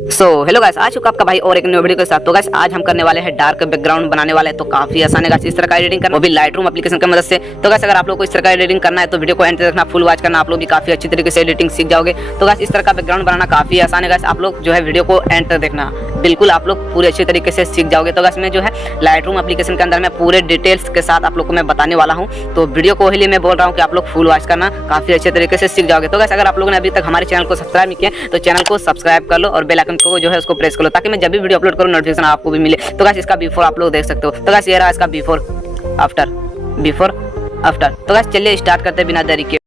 Hello guys, आ चुका आपका भाई और एक न्यू वीडियो के साथ। तो गाइस आज हम करने वाले हैं डार्क बैकग्राउंड बनाने वाले हैं। तो काफी आसान है गाइस इस तरह का एडिटिंग करना, वो भी लाइटरूम एप्लीकेशन की मदद से। तो गाइस अगर आप लोग को इस तरह का एडिटिंग करना है तो वीडियो को एंड तक देखना, फुल वॉच करना, आप लोग भी काफी अच्छी तरीके से एडिटिंग सीख जाओगे। तो गाइस इस तरह का बैकग्राउंड बनाना काफी आसान है गाइस, आप लोग जो है वीडियो को एंड तक देखना, बिल्कुल आप लोग पूरे अच्छे तरीके से सीख जाओगे। तो गाइस मैं जो है लाइटरूम एप्लीकेशन के अंदर मैं पूरे डिटेल्स के साथ आप लोग को मैं बताने वाला हूँ। तो वीडियो को ही मैं बोल रहा हूँ कि आप लोग फुल वॉच करना, काफी अच्छे तरीके से सीख जाओगे। तो गाइस अगर आप लोगों ने अभी तक हमारे चैनल को सब्सक्राइब नहीं किया तो चैनल को सब्सक्राइब कर लो और बेल आइकन को जो है उसको प्रेस कर लो, ताकि मैं जब भी वीडियो अपलोड करूँ नोटिफिकेशन आपको भी मिले। तो गाइस इसका बिफोर आप लोग देख सकते हो। तो गाइस ये रहा इसका बिफोर आफ्टर। तो गाइस चलिए स्टार्ट करते हैं बिना देरी के।